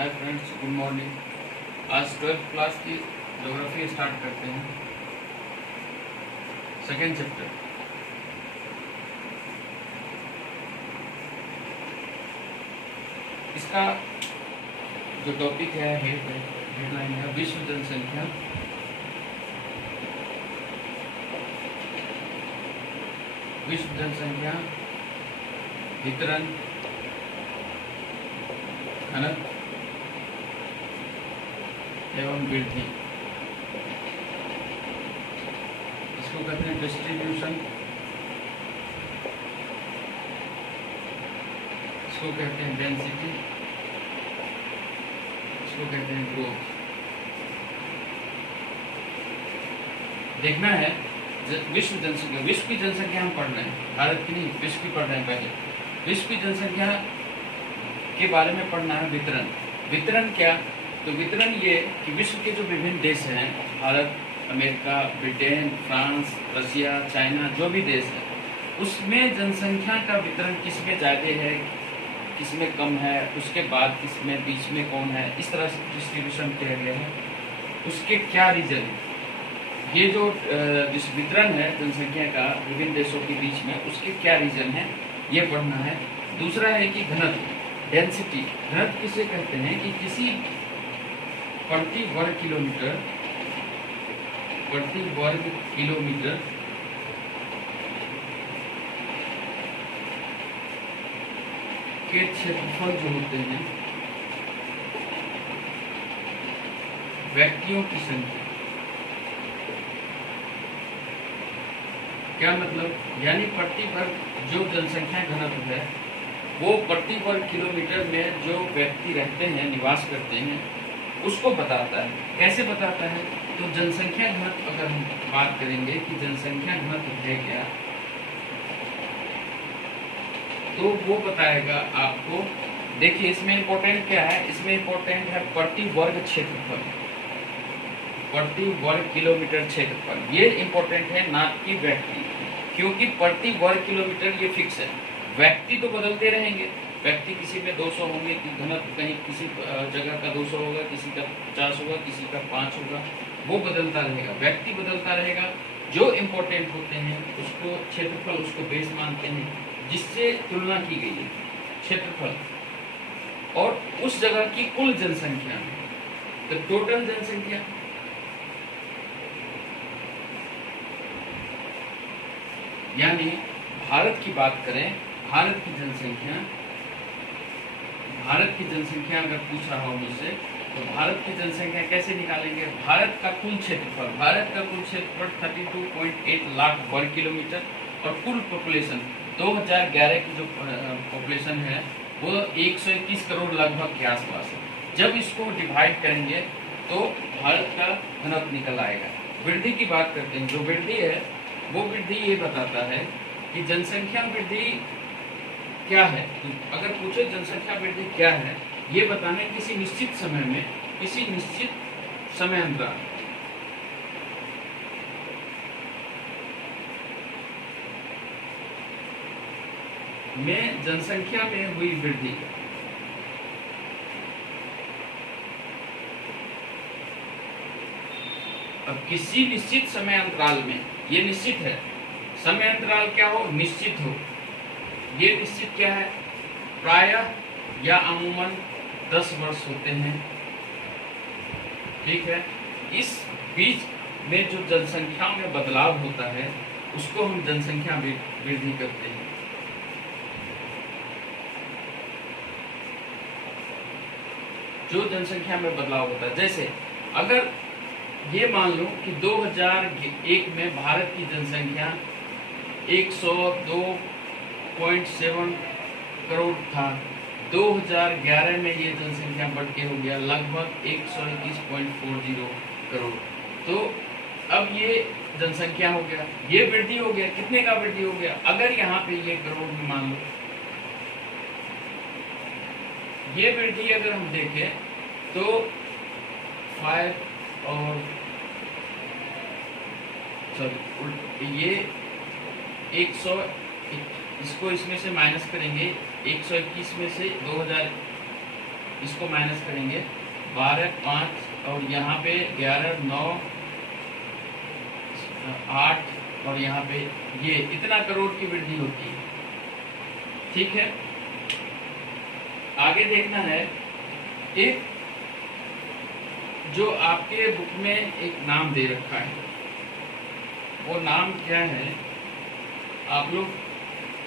Hi friends, good morning. आज 12th class की geography start करते हैं। Second chapter. इसका जो टॉपिक है हेडलाइन है विश्व जनसंख्या। विश्व जनसंख्या वितरण, घनत्व एवं वृद्धि। इसको कहते हैं डिस्ट्रीब्यूशन, इसको कहते हैं डेंसिटी, इसको कहते हैं ग्रोथ। देखना है विश्व जनसंख्या, विश्व की जनसंख्या हम पढ़ रहे हैं, भारत की नहीं, विश्व की पढ़ रहे हैं। पहले विश्व की जनसंख्या के बारे में पढ़ना है। वितरण, वितरण क्या? तो वितरण ये कि विश्व के जो विभिन्न देश हैं, Bharat, America, Britain, France, Russia, China, जो भी देश है, उसमें जनसंख्या का वितरण किस में ज़्यादा है, किस में कम है, उसके बाद किस में, बीच में कौन है, इस तरह से डिस्ट्रीब्यूशन किया गया है। उसके क्या रीजन है, ये जो वितरण है जनसंख्या का विभिन्न देशों के बीच में, उसके क्या रीजन है, ये पढ़ना है। दूसरा है कि घनत्व, डेंसिटी। घनत्व किसे कहते हैं कि किसी प्रति वर्ग किलोमीटर के क्षेत्रफल जो होते हैं, व्यक्तियों की संख्या। क्या मतलब? यानी प्रति वर्ग जो जनसंख्या घनत्व है, वो प्रति वर्ग किलोमीटर में जो व्यक्ति रहते हैं, निवास करते हैं, उसको बताता है। कैसे बताता है? तो जनसंख्या घनत्व अगर हम बात करेंगे कि जनसंख्या घनत्व है क्या, तो वो बताएगा आपको। देखिए इसमें इम्पोर्टेंट क्या है, इसमें इम्पोर्टेंट है प्रति वर्ग क्षेत्रफल, प्रति वर्ग किलोमीटर क्षेत्रफल। ये इम्पोर्टेंट है, ना कि व्यक्ति, क्योंकि प्रति वर्ग किलोमीटर ये फिक्स है, व्यक्ति तो बदलते रहेंगे। व्यक्ति किसी में 200 होंगे, घनत्व कहीं किसी जगह का 200 होगा, किसी का 50 होगा, किसी का 5 होगा, वो बदलता रहेगा, व्यक्ति बदलता रहेगा। जो इम्पोर्टेंट होते हैं उसको क्षेत्रफल, उसको बेस मानते हैं, जिससे तुलना की गई है क्षेत्रफल और उस जगह की कुल जनसंख्या। तो टोटल जनसंख्या, यानी भारत की बात करें, भारत की जनसंख्या अगर पूछ रहा हो मुझसे, तो भारत की जनसंख्या कैसे निकालेंगे? भारत का कुल क्षेत्रफल 32.8 लाख वर्ग किलोमीटर और कुल पॉपुलेशन 2011 की जो पॉपुलेशन है वो 121 करोड़ लगभग के आसपास है। जब इसको डिवाइड करेंगे तो भारत का घनत्व निकल आएगा। वृद्धि की बात करते हैं। जो वृद्धि है वो वृद्धि ये बताता है कि जनसंख्या वृद्धि क्या है। तो अगर पूछे जनसंख्या वृद्धि क्या है, ये बताने किसी निश्चित समय में, किसी निश्चित समय अंतराल में जनसंख्या में हुई वृद्धि। अब किसी निश्चित समय अंतराल में, ये निश्चित है, समय अंतराल क्या हो, निश्चित हो। ये निश्चित क्या है? प्रायः या अमूमन 10 वर्ष होते हैं, ठीक है। इस बीच में जो जनसंख्या में बदलाव होता है उसको हम जनसंख्या वृद्धि करते हैं। जो जनसंख्या में बदलाव होता है, जैसे अगर ये मान लो कि 2001 में भारत की जनसंख्या 102.7 करोड़ था, 2011 में ये जनसंख्या बढ़ के हो गया लगभग 121.40 करोड़। तो अब ये जनसंख्या हो गया, ये वृद्धि हो गया। कितने का वृद्धि हो गया? अगर यहाँ पे ये करोड़ में मान लो, ये वृद्धि अगर हम देखें तो 5 और ये 100, इसको इसमें से माइनस करेंगे, 121 में से इसको माइनस करेंगे 12, 5 और यहाँ पे 11, 9, 8 और यहाँ पे ये इतना करोड़ की वृद्धि होती है। ठीक है, आगे देखना है, एक जो आपके बुक में एक नाम दे रखा है, वो नाम क्या है आप लोग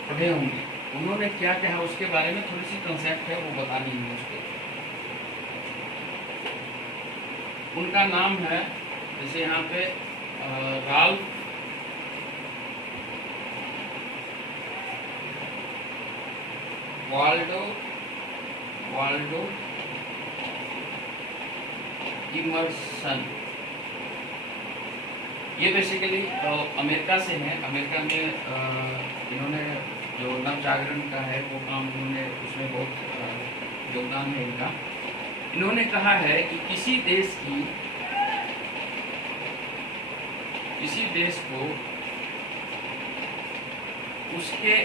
पढ़े होंगे। उन्होंने क्या कहा उसके बारे में थोड़ी सी कंसेप्ट है, वो बतानी है मुझको। उनका नाम है, जैसे यहाँ पे राल्फ वाल्डो इमर्सन। ये बेसिकली अमेरिका से हैं। अमेरिका में इन्होंने जो नव जागरण का है वो काम उन्होंने, उसमें बहुत योगदान है इनका। इन्होंने कहा है कि किसी देश को उसके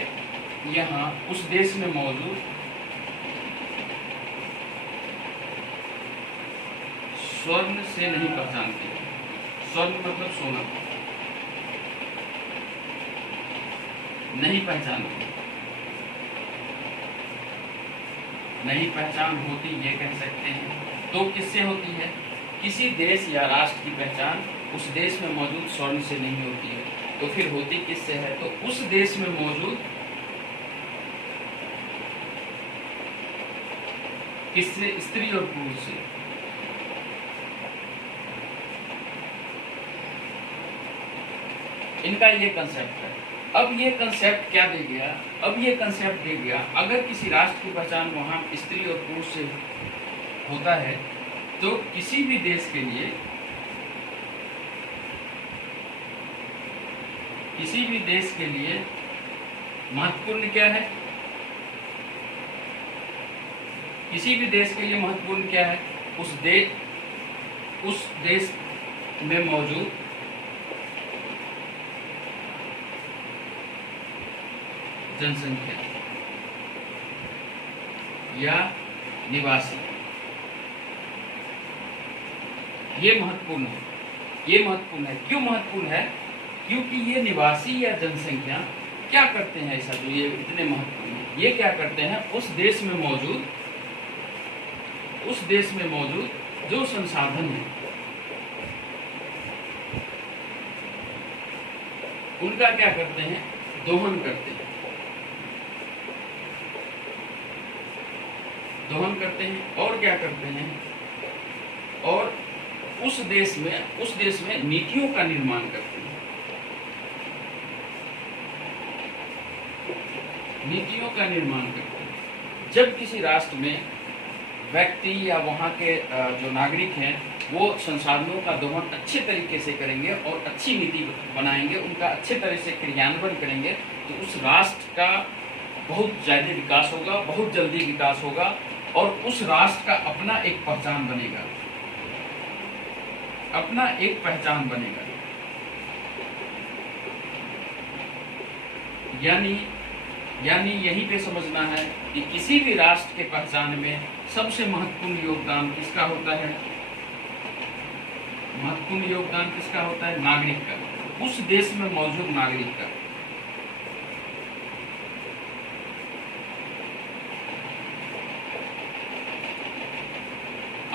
यहाँ उस देश में मौजूद स्वर्ण से नहीं पहचानते। स्वर्ण मतलब सोना, नहीं पहचानते, नहीं पहचान होती ये कह सकते हैं। तो किससे होती है? किसी देश या राष्ट्र की पहचान उस देश में मौजूद स्वर्ण से नहीं होती है, तो फिर होती किससे है? तो उस देश में मौजूद किससे? स्त्री और पुरुष से। इनका ये कंसेप्ट है। अब ये कंसेप्ट क्या दे गया? अब ये कंसेप्ट दे गया, अगर किसी राष्ट्र की पहचान वहां स्त्री और पुरुष से होता है, तो किसी भी देश के लिए, किसी भी देश के लिए महत्वपूर्ण क्या है? किसी भी देश के लिए महत्वपूर्ण क्या है? उस देश में मौजूद जनसंख्या या निवासी, ये महत्वपूर्ण है। ये महत्वपूर्ण है। क्यों महत्वपूर्ण है? क्योंकि ये निवासी या जनसंख्या क्या करते हैं ऐसा जो ये इतने महत्वपूर्ण है? ये क्या करते हैं? उस देश में मौजूद जो संसाधन है उनका क्या करते हैं? दोहन करते हैं। दोहन करते हैं और क्या करते हैं? और उस देश में नीतियों का निर्माण करते हैं। नीतियों का निर्माण करते हैं। जब किसी राष्ट्र में व्यक्ति या वहाँ के जो नागरिक हैं वो संसाधनों का दोहन अच्छे तरीके से करेंगे और अच्छी नीति बनाएंगे, उनका अच्छे तरह से क्रियान्वयन करेंगे, तो उस राष्ट्र का बहुत ज्यादा विकास होगा, बहुत जल्दी विकास होगा और उस राष्ट्र का अपना एक पहचान बनेगा, अपना एक पहचान बनेगा। यानी यहीं पे समझना है कि किसी भी राष्ट्र के पहचान में सबसे महत्वपूर्ण योगदान किसका होता है? महत्वपूर्ण योगदान किसका होता है? नागरिक का, उस देश में मौजूद नागरिक का।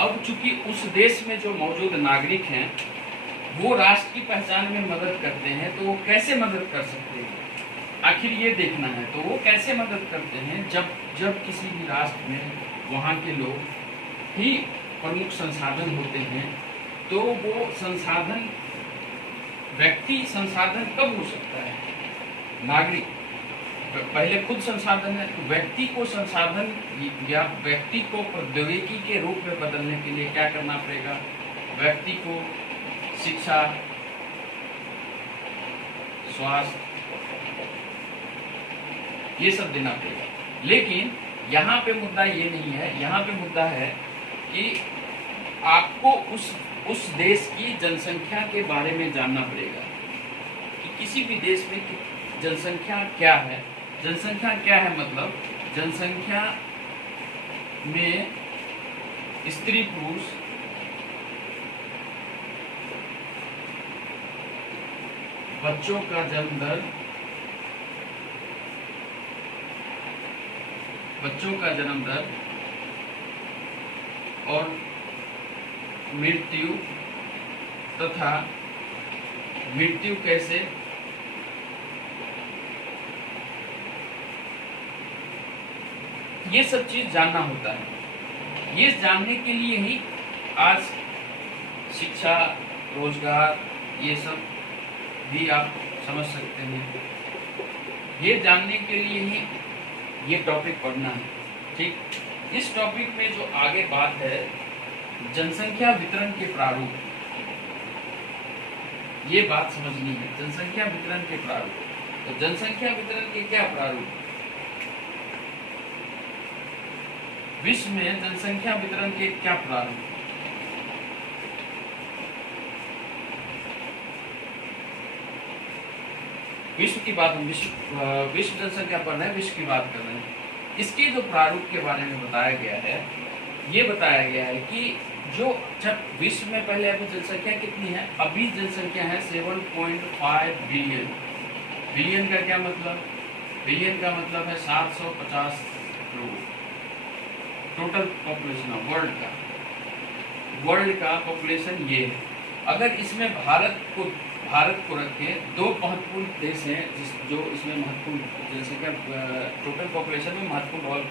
अब चूंकि उस देश में जो मौजूद नागरिक हैं वो राष्ट्र की पहचान में मदद करते हैं, तो वो कैसे मदद कर सकते हैं? आखिर ये देखना है। तो वो कैसे मदद करते हैं? जब किसी भी राष्ट्र में वहाँ के लोग ही प्रमुख संसाधन होते हैं, तो वो संसाधन, व्यक्ति संसाधन कब हो सकता है? नागरिक पहले खुद संसाधन है, तो व्यक्ति को संसाधन या व्यक्ति को प्रौद्योगिकी के रूप में बदलने के लिए क्या करना पड़ेगा? व्यक्ति को शिक्षा, स्वास्थ्य, ये सब देना पड़ेगा। लेकिन यहाँ पे मुद्दा ये नहीं है। यहाँ पे मुद्दा है कि आपको उस देश की जनसंख्या के बारे में जानना पड़ेगा कि किसी भी देश में जनसंख्या क्या है। जनसंख्या क्या है? मतलब जनसंख्या में स्त्री पुरुष बच्चों का जन्म दर, और मृत्यु तथा मृत्यु कैसे ये सब चीज जानना होता है। ये जानने के लिए ही आज शिक्षा, रोजगार, ये सब भी आप समझ सकते हैं। ये जानने के लिए ही ये टॉपिक पढ़ना है। ठीक, इस टॉपिक में जो आगे बात है, जनसंख्या वितरण के प्रारूप, ये बात समझनी है। जनसंख्या वितरण के प्रारूप, तो जनसंख्या वितरण के क्या प्रारूप? विश्व में जनसंख्या वितरण के क्या प्रारूप? विश्व की बात, विश्व जनसंख्या पर है, विश्व की बात कर रहे हैं। इसके जो प्रारूप के बारे में बताया गया है, ये बताया गया है कि जो जब विश्व में पहले अभी जनसंख्या कितनी है? अभी जनसंख्या है 7.5 बिलियन। बिलियन का क्या मतलब? बिलियन का मतलब है 750 crore. Total population of world का पॉपुलेशन ये है। अगर इसमें भारत को रखें, दो महत्वपूर्ण देश हैं जो इसमें महत्वपूर्ण जनसंख्या टोटल पॉपुलेशन में महत्वपूर्ण रोल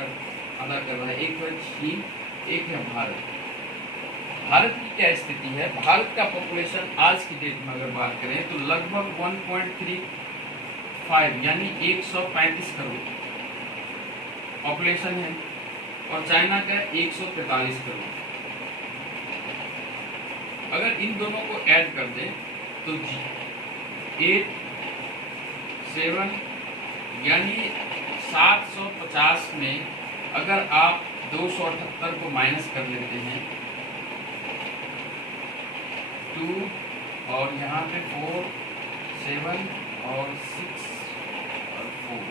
अदा कर रहा है। एक है चीन, एक है भारत। भारत की क्या स्थिति है? भारत का पॉपुलेशन आज की डेट में अगर बात करें तो लगभग 1.35 यानी 135 करोड़ पॉपुलेशन है, और चाइना का 143 करोड़। अगर इन दोनों को ऐड कर दें तो 8, 7 यानी 750 में अगर आप 278 को माइनस कर लेते हैं, 2 और यहाँ पे 4, 7 और 6 और 4,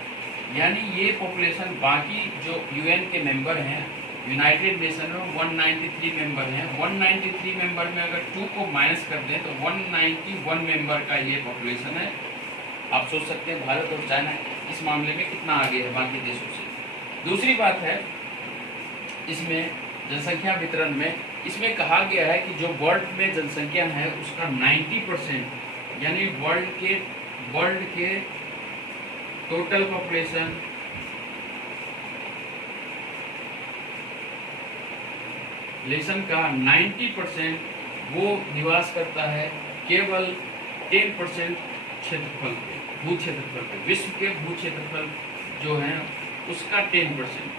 यानी ये पॉपुलेशन बाकी जो यूएन के मेंबर हैं, यूनाइटेड नेशन में 193 मेंबर हैं, 193 मेंबर में अगर 2 को माइनस कर दें तो 191 मेंबर का ये पॉपुलेशन है। आप सोच सकते हैं भारत और चाइना इस मामले में कितना आगे है बाकी देशों से। दूसरी बात है, इसमें जनसंख्या वितरण में इसमें कहा गया है कि जो वर्ल्ड में जनसंख्या है उसका 90% यानी वर्ल्ड के टोटल पॉपुलेशन का 90% वो निवास करता है केवल 10% क्षेत्रफल पे, भू क्षेत्रफल पे। विश्व के भू क्षेत्रफल जो है उसका 10%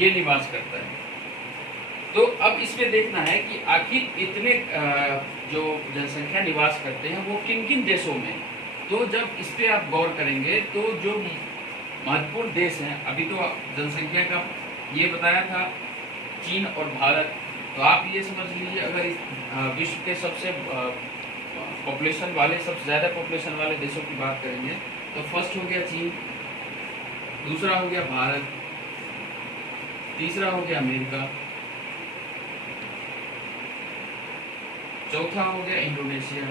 ये निवास करता है। तो अब इसमें देखना है कि आखिर इतने जो जनसंख्या निवास करते हैं वो किन किन देशों में। तो जब इस पे आप गौर करेंगे तो जो महत्वपूर्ण देश हैं, अभी तो जनसंख्या का ये बताया था चीन और भारत, तो आप ये समझ लीजिए अगर इस विश्व के सबसे पॉपुलेशन वाले, सबसे ज़्यादा पॉपुलेशन वाले देशों की बात करेंगे तो फर्स्ट हो गया चीन, दूसरा हो गया भारत, तीसरा हो गया अमेरिका, चौथा हो गया इंडोनेशिया।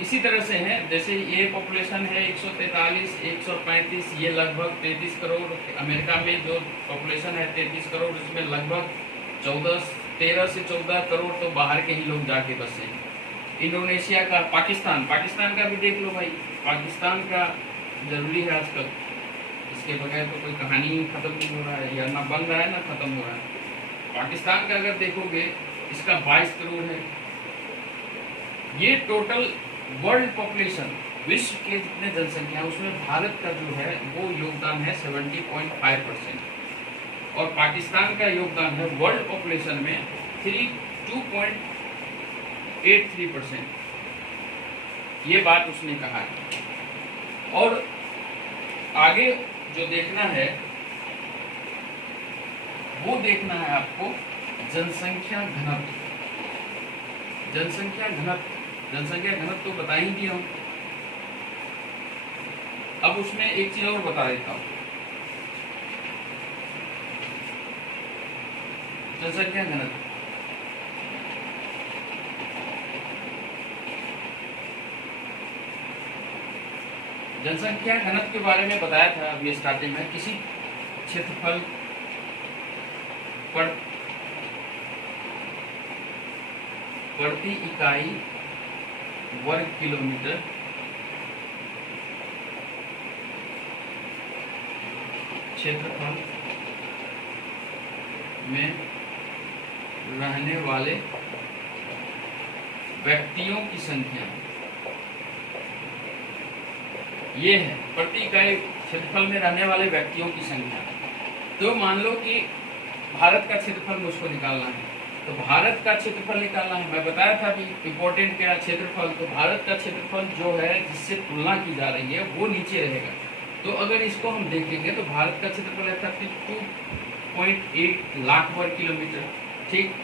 इसी तरह से है, जैसे ये पॉपुलेशन है 143, 135, ये लगभग 33 करोड़। अमेरिका में जो पॉपुलेशन है 33 करोड़, इसमें लगभग 13 से 14 करोड़ तो बाहर के ही लोग जाके बसे। इंडोनेशिया का, पाकिस्तान का भी देख लो भाई, पाकिस्तान का जरूरी है आजकल, इसके बगैर तो कोई कहानी खत्म नहीं हो रहा है, या ना बन रहा है ना खत्म हो रहा है। पाकिस्तान का अगर देखोगे इसका 22 करोड़ है। ये टोटल वर्ल्ड पॉपुलेशन, विश्व के जितने जनसंख्या है उसमें भारत का जो है वो योगदान है 70.5%, और पाकिस्तान का योगदान है वर्ल्ड पॉपुलेशन में 2.83%। ये बात उसने कहा है। और आगे जो देखना है वो देखना है आपको जनसंख्या घनत्व। जनसंख्या घनत्व तो बता ही दिया हूं। अब उसमें एक चीज और बता देता हूं, जनसंख्या घनत्व। जनसंख्या घनत्व के बारे में बताया था अभी स्टार्टिंग में। किसी क्षेत्रफल पर प्रति इकाई वर्ग किलोमीटर क्षेत्रफल में रहने वाले व्यक्तियों की संख्या, ये है प्रति इकाई क्षेत्रफल में रहने वाले व्यक्तियों की संख्या। तो मान लो कि भारत का क्षेत्रफल मुझको निकालना है, तो भारत का क्षेत्रफल निकालना है। मैं बताया था कि इम्पोर्टेंट क्या क्षेत्रफल, तो भारत का क्षेत्रफल जो है जिससे तुलना की जा रही है वो नीचे रहेगा। तो अगर इसको हम देखेंगे तो भारत का क्षेत्रफल है 32.8 लाख वर्ग किलोमीटर, ठीक।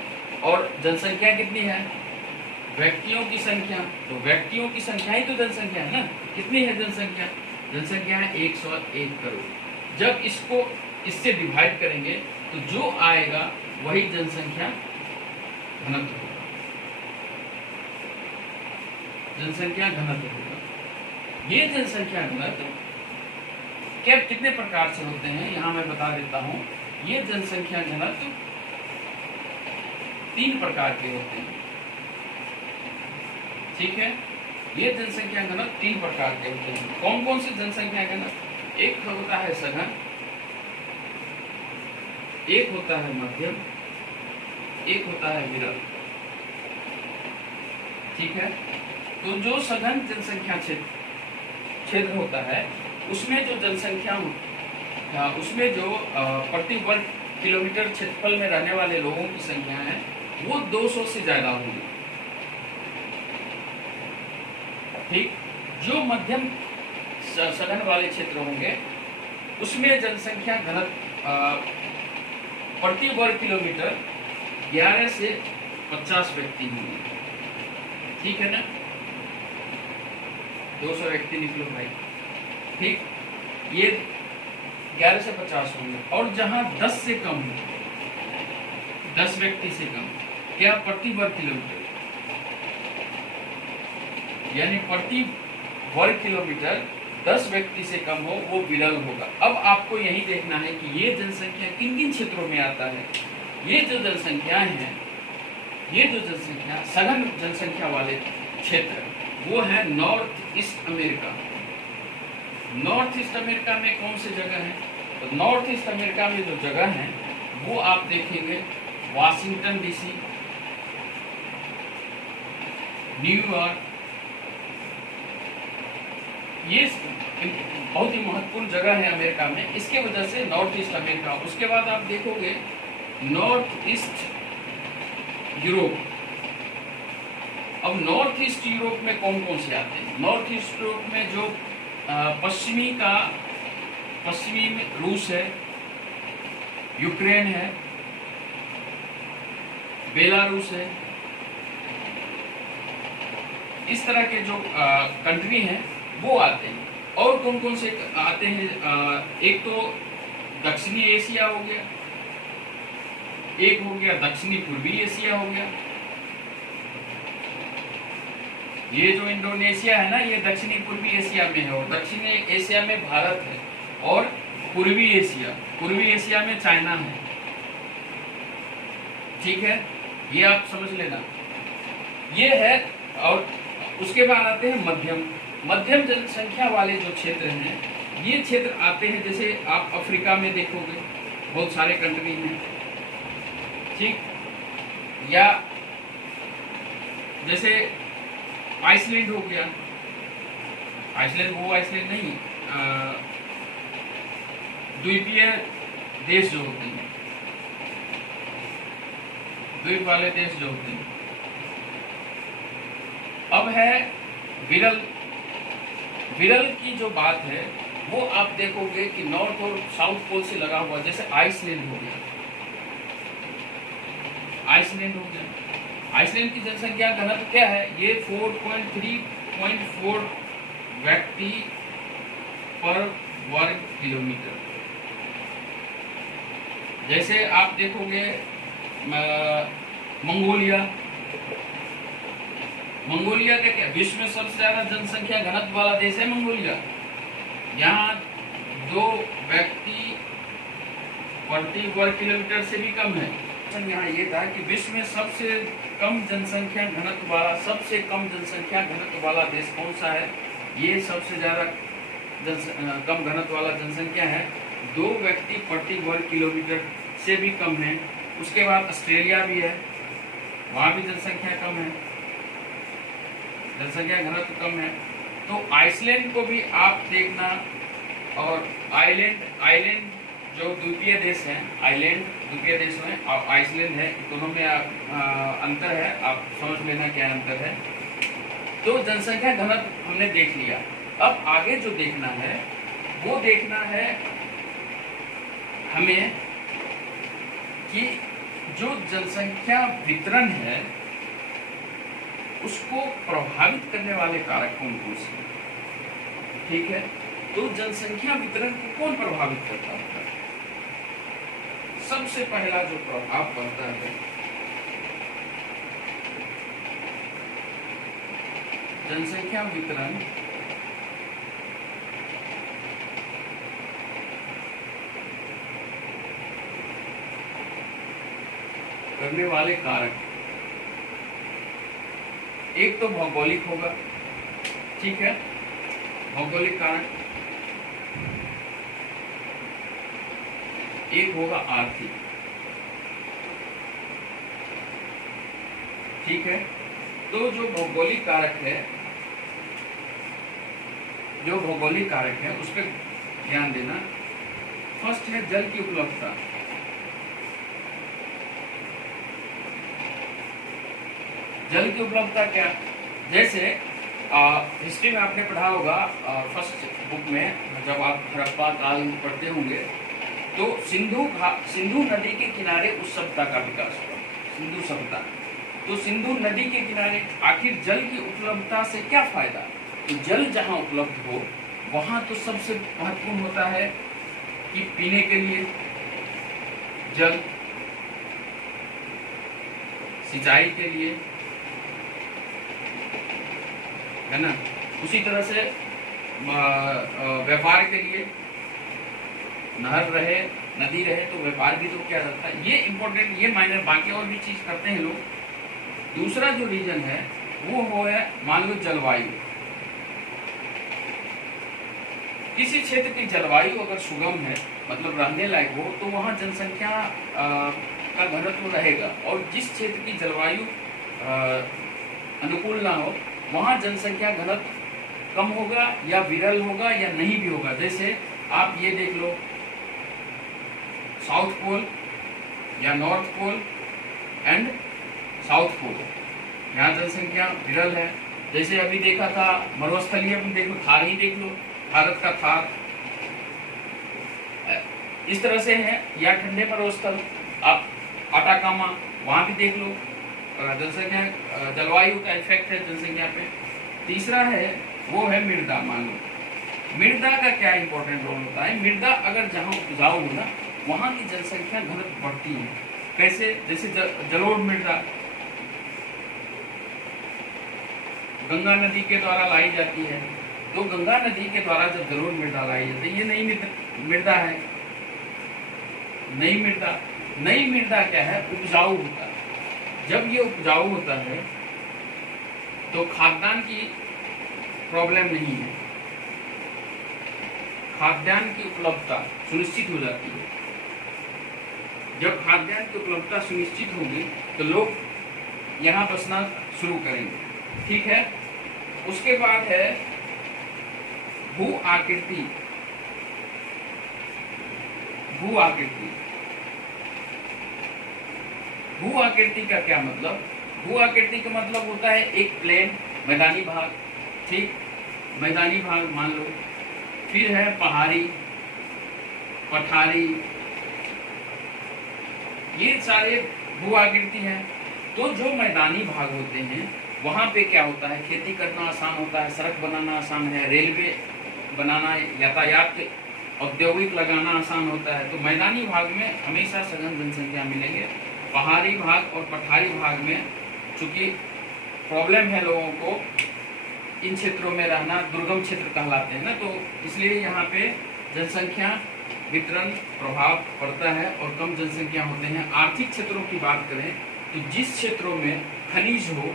और जनसंख्या कितनी है, व्यक्तियों की संख्या, तो व्यक्तियों की संख्या ही तो जनसंख्या है ना। कितनी है जनसंख्या, जनसंख्या है 101 करोड़। जब इसको इससे डिवाइड करेंगे तो जो आएगा वही जनसंख्या घनत्व होगा, जनसंख्या घनत्व होगा। ये जनसंख्या घनत्व क्या कितने प्रकार से होते हैं यहाँ मैं बता देता हूँ। ये जनसंख्या घनत्व 3 प्रकार के होते हैं, ठीक है। ये जनसंख्या घनत्व 3 प्रकार के होते हैं। कौन कौन से जनसंख्या घनत्व, एक होता है सघन, एक होता है मध्यम, एक होता है विरल, ठीक है। तो जो सघन जनसंख्या क्षेत्र होता है उसमें जो जनसंख्या, उसमें जो प्रति वर्ग किलोमीटर क्षेत्रफल में रहने वाले लोगों की संख्या है वो 200 से ज्यादा होगी, ठीक। जो मध्यम सघन वाले क्षेत्र होंगे उसमें जनसंख्या घनत्व प्रति वर्ग किलोमीटर 11 से 50 व्यक्ति होंगे, ठीक है ना। 200 व्यक्ति निकलो भाई, ठीक। ये 11 से 50 होंगे। और जहां 10 से कम हो, 10 व्यक्ति से कम, क्या प्रति वर्ग किलोमीटर, यानी प्रति वर्ग किलोमीटर 10 व्यक्ति से कम हो वो विरल होगा। अब आपको यही देखना है कि ये जनसंख्या किन किन क्षेत्रों में आता है। ये जो जनसंख्याएं हैं, ये जो जनसंख्या सघन जनसंख्या वाले क्षेत्र वो है north east America. North east America में कौन सी जगह है, तो नॉर्थ ईस्ट अमेरिका में जो जगह है वो आप देखेंगे वाशिंगटन डीसी, न्यूयॉर्क, ये बहुत ही महत्वपूर्ण जगह है अमेरिका में, इसके वजह से नॉर्थ ईस्ट अमेरिका। उसके बाद आप देखोगे नॉर्थ ईस्ट यूरोप। अब नॉर्थ ईस्ट यूरोप में कौन कौन से आते हैं, नॉर्थ ईस्ट यूरोप में जो पश्चिमी में रूस है, यूक्रेन है, बेलारूस है, इस तरह के जो कंट्री हैं वो आते हैं। और कौन कौन से आते हैं, एक तो दक्षिणी एशिया हो गया, एक हो गया दक्षिणी पूर्वी एशिया हो गया। ये जो इंडोनेशिया है ना ये दक्षिणी पूर्वी एशिया में है, और दक्षिणी एशिया में भारत है, और पूर्वी एशिया में चाइना है, ठीक है। ये आप समझ लेना, ये है। और उसके बाद आते हैं मध्यम जनसंख्या वाले जो क्षेत्र हैं, ये क्षेत्र आते हैं, जैसे आप अफ्रीका में देखोगे बहुत सारे कंट्री हैं, ठीक। या जैसे आइसलैंड हो गया, आइसलैंड वो आइसलैंड नहीं, द्वीपीय देश जो होते हैं, द्वीप वाले देश जो होते हैं। अब है विरल की जो बात है वो आप देखोगे कि नॉर्थ और साउथ पोल से लगा हुआ, जैसे आइसलैंड हो गया, आइसलैंड की जनसंख्या घनत्व क्या है, ये 4.4 व्यक्ति पर वर्ग किलोमीटर। जैसे आप देखोगे मंगोलिया। मंगोलिया का क्या, विश्व में सबसे ज्यादा जनसंख्या घनत्व वाला देश है मंगोलिया। यहाँ 2 व्यक्ति प्रति वर्ग किलोमीटर से भी कम है। यहाँ ये था कि विश्व में सबसे कम जनसंख्या घनत्व वाला, सबसे कम जनसंख्या घनत्व वाला देश कौन सा है? ये सबसे ज्यादा कम घनत्व वाला जनसंख्या है, 2 व्यक्ति प्रति वर्ग किलोमीटर से भी कम है। उसके बाद ऑस्ट्रेलिया भी है, वहाँ भी जनसंख्या कम है, जनसंख्या घनत्व कम है। तो आइसलैंड को भी आप देखना, और आइलैंड जो द्वीपीय देश है, आइलैंड द्वीपीय देश में और आइसलैंड है, दोनों में अंतर है, आप समझ लेना क्या अंतर है। तो जनसंख्या घनत्व हमने देख लिया। अब आगे जो देखना है वो देखना है हमें कि जो जनसंख्या वितरण है उसको प्रभावित करने वाले कारक कौन कौन से हैं। ठीक है, तो जनसंख्या वितरण को कौन प्रभावित करता है? सबसे पहला जो प्रभाव पड़ता है जनसंख्या वितरण करने वाले कारक, एक तो भौगोलिक होगा, ठीक है, भौगोलिक कारक। एक होगा आर्थिक, ठीक है। तो जो भौगोलिक कारक है, उस पर ध्यान देना। फर्स्ट है जल की उपलब्धता। जल की उपलब्धता क्या, जैसे हिस्ट्री में आपने पढ़ा होगा, फर्स्ट बुक में जब आप हड़प्पा काल पढ़ते होंगे, तो सिंधु नदी के किनारे उस सभ्यता का विकास हुआ, सिंधु सभ्यता। तो सिंधु नदी के किनारे आखिर जल की उपलब्धता से क्या फायदा? तो जल जहां उपलब्ध हो वहां तो सबसे महत्वपूर्ण होता है कि पीने के लिए जल, सिंचाई के लिए, है ना, उसी तरह से व्यापार के लिए नहर रहे, नदी रहे तो व्यापार भी तो क्या रहता है, ये इंपॉर्टेंट, ये मायने, बाकी और भी चीज करते हैं लोग। दूसरा जो रीजन है वो है मान लो जलवायु। किसी क्षेत्र की जलवायु अगर सुगम है, मतलब रहने लायक हो, तो वहाँ जनसंख्या का घनत्व रहेगा। और जिस क्षेत्र की जलवायु अनुकूल ना हो, वहाँ जनसंख्या घनत्व कम होगा या विरल होगा या नहीं भी होगा। जैसे आप ये देख लो, साउथ पोल या north pole and south pole, यहाँ जनसंख्या विरल है। जैसे अभी देखा था मरुस्थलीय में, देख लो, थार ही देख लो, भारत का थार इस तरह से है, या ठंडे मरुस्थल आप अटाकामा, वहां भी देख लो, जनसंख्या जलवायु का इफेक्ट है जनसंख्या पे। तीसरा है वो है मृदा। मान लो मृदा का क्या इंपॉर्टेंट रोल होता है। मृदा अगर जहाँ उपजाऊ हो ना, वहां की जनसंख्या घनत्व बढ़ती है। कैसे? जैसे जलोढ़ मृदा गंगा नदी के द्वारा लाई जाती है, तो गंगा नदी के द्वारा जब जलोढ़ मृदा लाई जाती है, ये नई मृदा है। नई मृदा क्या है? उपजाऊ होता है। जब ये उपजाऊ होता है तो खाद्यान्न की प्रॉब्लम नहीं है, खाद्यान्न की उपलब्धता सुनिश्चित हो जाती है। जब खाद्यान्न की उपलब्धता सुनिश्चित होगी तो लोग यहाँ बसना शुरू करेंगे, ठीक है। उसके बाद है भू आकृति। भू आकृति का क्या मतलब? भू आकृति का मतलब होता है एक प्लेन, मैदानी भाग, ठीक, मैदानी भाग मान लो। फिर है पहाड़ी, पठारी, ये सारे भू आकृति हैं। तो जो मैदानी भाग होते हैं वहां पे क्या होता है? खेती करना आसान होता है, सड़क बनाना आसान है, रेलवे बनाना, यातायात, औद्योगिक लगाना आसान होता है। तो मैदानी भाग में हमेशा सघन जनसंख्या मिलेंगे पहाड़ी भाग और पठारी भाग में चूंकि प्रॉब्लम है लोगों को, इन क्षेत्रों में रहना दुर्गम क्षेत्र कहलाते हैं ना, तो इसलिए यहाँ पे जनसंख्या वितरण प्रभाव पड़ता है और कम जनसंख्या होते हैं। आर्थिक क्षेत्रों की बात करें तो जिस क्षेत्रों में खनिज हो,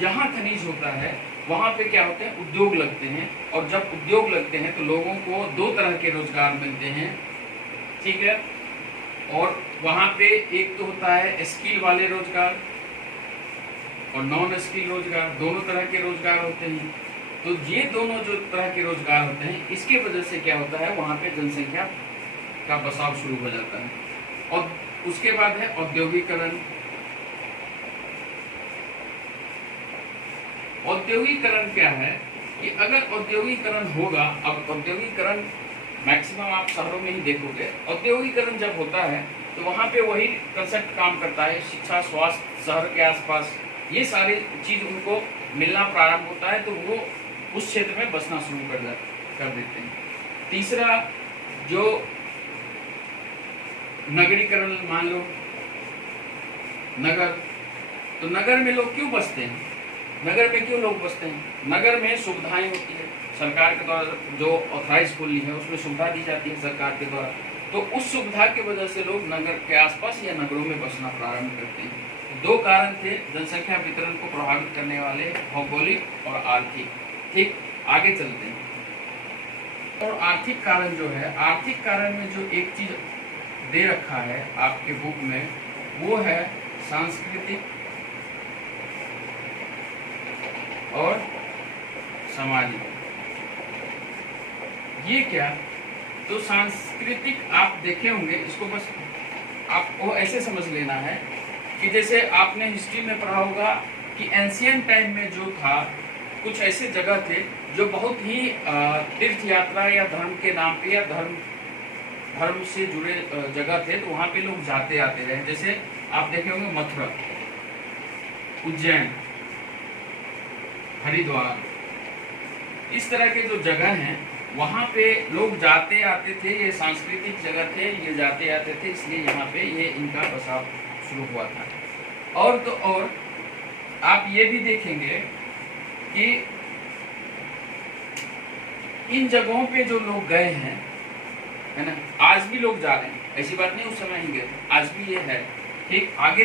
जहाँ खनिज होता है वहाँ पे क्या होते हैं, उद्योग लगते हैं, और जब उद्योग लगते हैं तो लोगों को दो तरह के रोजगार मिलते हैं, ठीक है। और वहाँ पे एक तो होता है स्किल वाले रोजगार और नॉन स्किल रोजगार, दोनों तरह के रोजगार होते हैं। तो ये दोनों जो तरह के रोजगार होते हैं, इसके वजह से क्या होता है, वहाँ पे जनसंख्या का बसाव शुरू हो जाता है। और उसके बाद है औद्योगिकरण। औद्योगिकरण क्या है कि अगर औद्योगिकरण होगा, अब औद्योगिकरण मैक्सिमम आप शहरों में ही देखोगे, औद्योगिकरण जब होता है तो वहाँ पे वही कंसेप्ट काम करता है, शिक्षा, स्वास्थ्य, शहर के आसपास ये सारी चीज उनको मिलना प्रारंभ होता है, तो वो उस क्षेत्र में बसना शुरू कर देते हैं। तीसरा जो नगरीकरण, मान लो नगर, तो नगर में लोग क्यों बसते हैं, नगर में क्यों लोग बसते हैं, नगर में सुविधाएं होती है सरकार के द्वारा, जो ऑथराइज खोली है उसमें सुविधा दी जाती है सरकार के द्वारा, तो उस सुविधा की वजह से लोग नगर के आसपास या नगरों में बसना प्रारंभ करते हैं। दो कारण थे जनसंख्या वितरण को प्रभावित करने वाले, भौगोलिक और आर्थिक। ठीक, आगे चलते हैं। और आर्थिक कारण जो है, आर्थिक कारण में जो एक चीज दे रखा है आपके बुक में, वो है सांस्कृतिक और सामाजिक। ये क्या, तो सांस्कृतिक आप देखे होंगे, इसको बस आपको ऐसे समझ लेना है कि जैसे आपने हिस्ट्री में पढ़ा होगा कि एंशियंट टाइम में जो था, कुछ ऐसे जगह थे जो बहुत ही तीर्थ यात्रा या धर्म के नाम पे या धर्म से जुड़े जगह थे, तो वहाँ पे लोग जाते आते रहे। जैसे आप देखे होंगे मथुरा, उज्जैन, हरिद्वार, इस तरह के जो जगह हैं वहाँ पे लोग जाते आते थे, ये सांस्कृतिक जगह थे, ये जाते आते थे, इसलिए यहाँ पे ये इनका बसाव शुरू हुआ था। और तो और आप ये भी देखेंगे कि इन जगहों पे जो लोग गए हैं, है ना, आज भी लोग जा रहे हैं, ऐसी बात नहीं उस समय ही गए, आज भी ये है। ठीक, आगे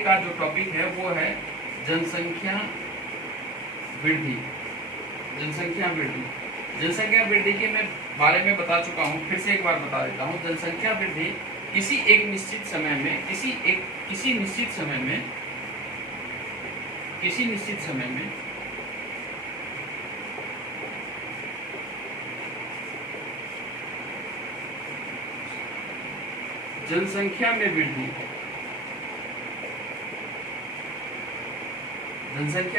का जो टॉपिक है वो है जनसंख्या वृद्धि। जनसंख्या वृद्धि के मैं बारे में बता चुका हूँ, फिर से एक बार बता देता हूँ। जनसंख्या वृद्धि किसी निश्चित समय में जनसंख्या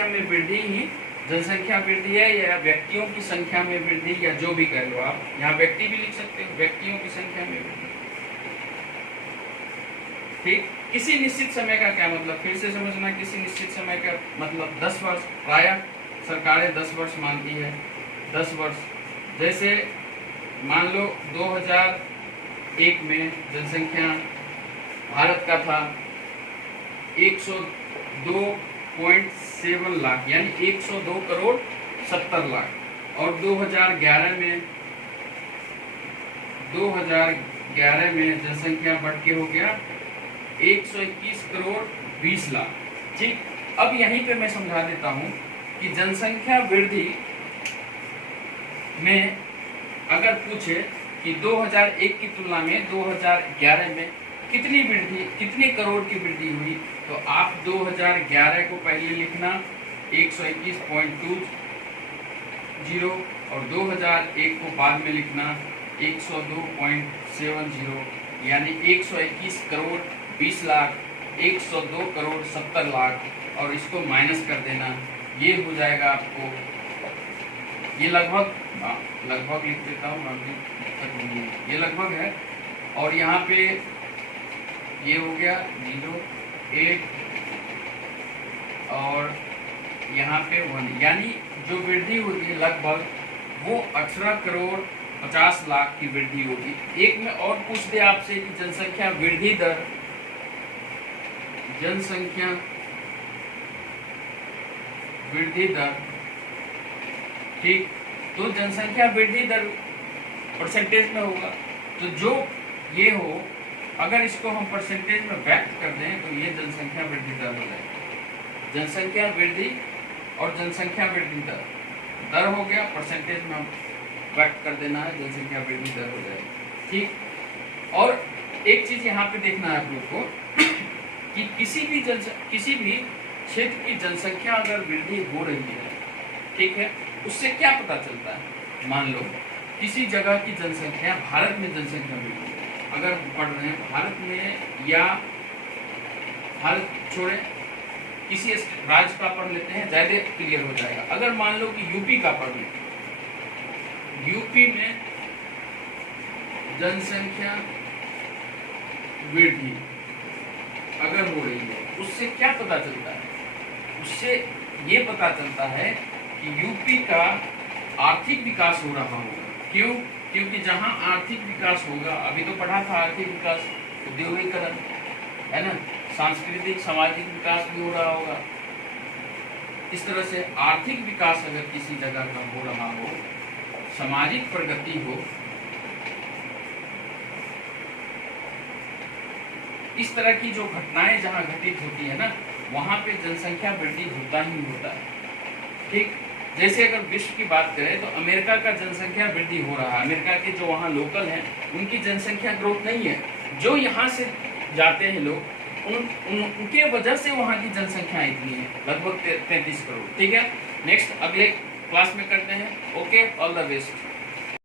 में वृद्धि ही जनसंख्या वृद्धि है, या व्यक्तियों की संख्या में वृद्धि, या जो भी कह लो आप, यहाँ व्यक्ति भी लिख सकते हो, व्यक्तियों की संख्या में वृद्धि। ठीक, किसी निश्चित समय का क्या मतलब, फिर से समझना, किसी निश्चित समय का मतलब 10 वर्ष, प्रायः सरकारें 10 वर्ष मानती है, 10 वर्ष। जैसे मान लो 2001 में जनसंख्या भारत का था 102.7 लाख, यानी 102 करोड़ 70 लाख, और 2011 में जनसंख्या बढ़ के हो गया 121 करोड़ 20 लाख। ठीक, अब यहीं पे मैं समझा देता हूं कि जनसंख्या वृद्धि में अगर पूछे कि 2001 की तुलना में 2011 में कितने करोड़ की वृद्धि हुई, तो आप 2011 को पहले लिखना 121.20 और 2001 को बाद में लिखना 102.70, यानी 121 करोड़ 20 लाख, 102 करोड़ 70 लाख, और इसको माइनस कर देना, ये हो जाएगा आपको, ये लगभग लिख देता हूँ, ये लगभग है। और यहाँ पे ये हो गया 0.8 और यहाँ पे 1, यानी जो वृद्धि होती है लगभग वो 18 करोड़ 50 लाख की वृद्धि होगी। एक में और पूछ दे आपसे कि जनसंख्या वृद्धि दर, जनसंख्या वृद्धि दर, ठीक, तो जनसंख्या वृद्धि दर परसेंटेज में होगा, तो जो ये हो अगर इसको हम परसेंटेज में व्यक्त कर दें तो ये जनसंख्या वृद्धि दर हो जाएगी। जनसंख्या वृद्धि और जनसंख्या वृद्धि दर, दर हो गया, परसेंटेज में हम व्यक्त कर देना है, जनसंख्या वृद्धि दर हो जाएगी, ठीक। और एक चीज यहाँ पे देखना है आप लोग को कि किसी भी क्षेत्र की जनसंख्या अगर वृद्धि हो रही है, ठीक है, उससे क्या पता चलता है। मान लो किसी जगह की जनसंख्या, भारत में जनसंख्या वृद्धि अगर बढ़ रहे हैं भारत में, या भारत छोड़े किसी राज्य का पढ़ लेते हैं, ज्यादा क्लियर हो जाएगा। अगर मान लो कि यूपी का पढ़ लेते हैं, यूपी में जनसंख्या वृद्धि अगर हो रही है, उससे क्या पता चलता है, उससे ये पता चलता है कि यूपी का आर्थिक विकास हो रहा होगा। क्यों? क्योंकि जहां आर्थिक विकास होगा, अभी तो पढ़ा था आर्थिक विकास, उद्योगीकरण है ना, सांस्कृतिक सामाजिक विकास भी हो रहा होगा। इस तरह से आर्थिक विकास अगर किसी जगह का हो रहा हो, सामाजिक प्रगति हो, इस तरह की जो घटनाएं जहां घटित होती है ना, वहां पे जनसंख्या वृद्धि होता ही होता है, ठीक। जैसे अगर विश्व की बात करें तो अमेरिका का जनसंख्या वृद्धि हो रहा है, अमेरिका के जो वहाँ लोकल हैं उनकी जनसंख्या ग्रोथ नहीं है, जो यहाँ से जाते हैं लोग उनके वजह से वहाँ की जनसंख्या इतनी है, लगभग 33 करोड़, ठीक है। नेक्स्ट अगले क्लास में करते हैं। Okay, all the best.